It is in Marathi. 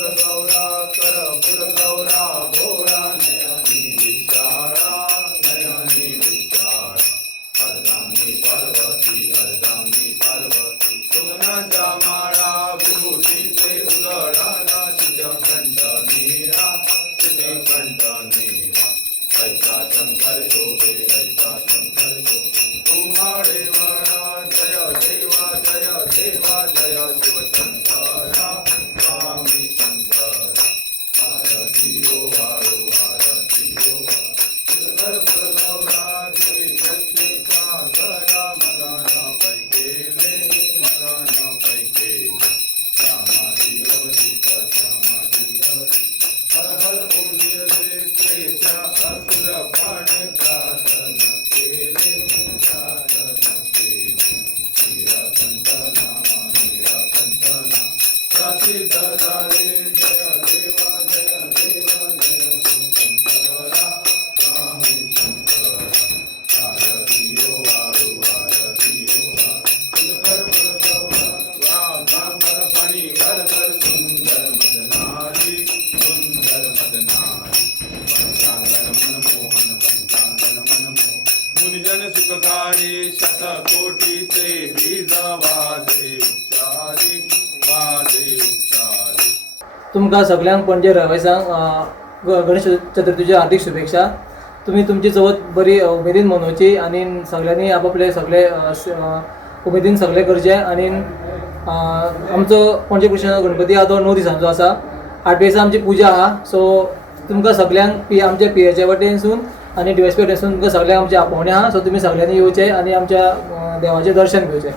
गौरा कर्पूर गौरा भोळा नयनी विचारा नयनी विचारा अर्धांगी पार्वती सुगनाचा माळा विभूतीचे उदराला चित्रकंठ नीरा ऐसा शंकर शोभे ऐसा शंकर शोभे तुम्हारे वरा जय देवा जय देवा जय शिवशंकरा स्वामी शंकरा आरती ओ वाळू आरती ओ कर्पूर गौरा देवी शक्ती सागरा मदाना पैकेले श्यामाजी योजित श्यामाजी योजित हर हर पूजले तेच्या असुर पाण प्रार्थन केले नीलकंठना प्रसिद्ध झाले जय देवा जय देवा जय शंकरा स्वामी शंकरा आरती ओ वाळू आरती ओ कर्पूर गौरा वाघांबर फणी घर घर सुंदर मदनारी पंचांगन मनमोहन मुनिजन सुखकारी शतकोटीचे बीज वाजे उच्चारी तुमकां सगळ्यांक पणजे रहिवाशांक गणेश चतुर्थीची हार्दिक शुभेच्छा. तुम्ही तुमची चवथ बरी उमेदीन मनोवची आनी सगळ्यांनी आपापले सगळे उमेदीन सगळे करचे. आनी आमचो पणजे कृष्ण गणपती हा तो 9 दिसांचो आसा. 8 दिसा आमची पुजा आहा. सो तुमकां सगळ्यांक आमच्या पियेच्या वटेनसून आनी डिवॅसपी वटेनसून तुमकां सगळ्यांक आमचे आपोवणे आहा. सो तुमी सगळ्यांनी येवचे आनी आमच्या देवाचें दर्शन घेवचें.